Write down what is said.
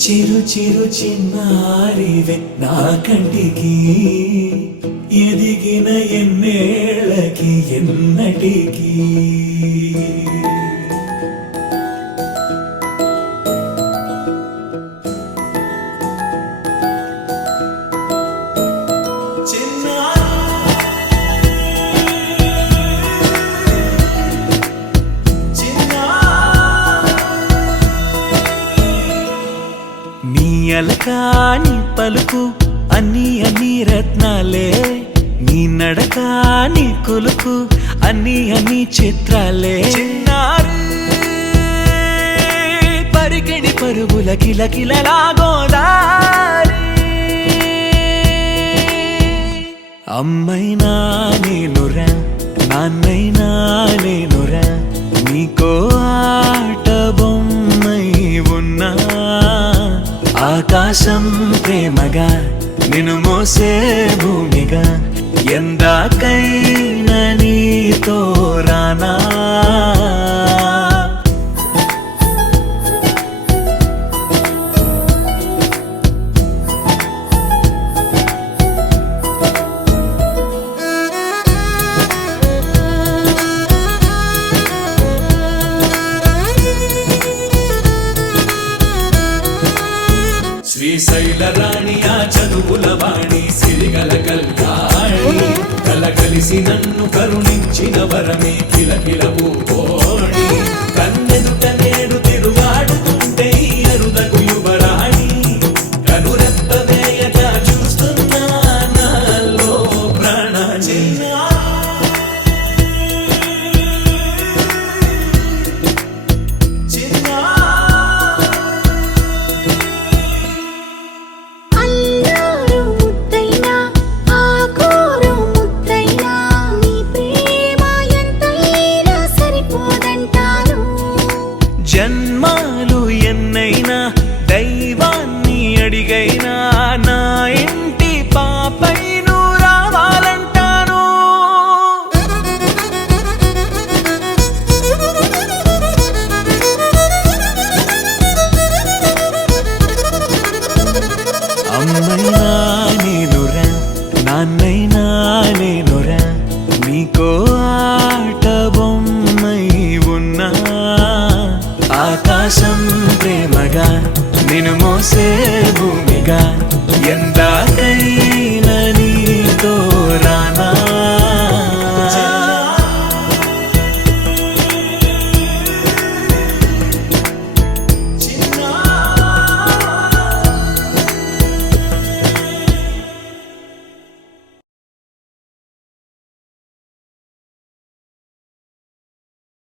చిరు చిరు చిన్నారివే నా కంటికి ఎదిగిన ఎన్నేళ్ళకి ఎన్నటికి అలకాని పలుకు అన్ని అన్ని రత్నాలే నీ నడకాని కొలుకు అన్ని అన్ని చిత్రాలే పరికిణి పరుగుల కిలకిలలాగోదారి అమ్మైనా నేనురా నాన్నైనా నేనురా నీకో ఆట బొమ్మై ఉన్నా ఆకాశం ప్రేమగా నిన్ను మోసే భూమిగా ఎందాకైనా నీతో రానా శ్రీశైల రాణి ఆ చదువుల వాణి సిరిగల కల్యాణి కలగలిసి నన్ను కరుణించిన వరమే కిలకిలవు కోణి కన్నెదుట నేడు తిరుగాడుతుంటే అరుదకు యువరాణి కనురెప్ప వేయక చూస్తున్నా నాలో ప్రాణ జన్మాలు ఎన్నైనా దైవాన్ని అడిగైనా నా ఇంటి పాపై నువ్వు రావాలంటాను అమ్మైనా నేనురా నాన్నైనా నేనురా నీకో ఆట బొమ్మై ఉన్నా ఆకాశం ప్రేమగా నిన్ను మోసే భూమిగా ఎందాకై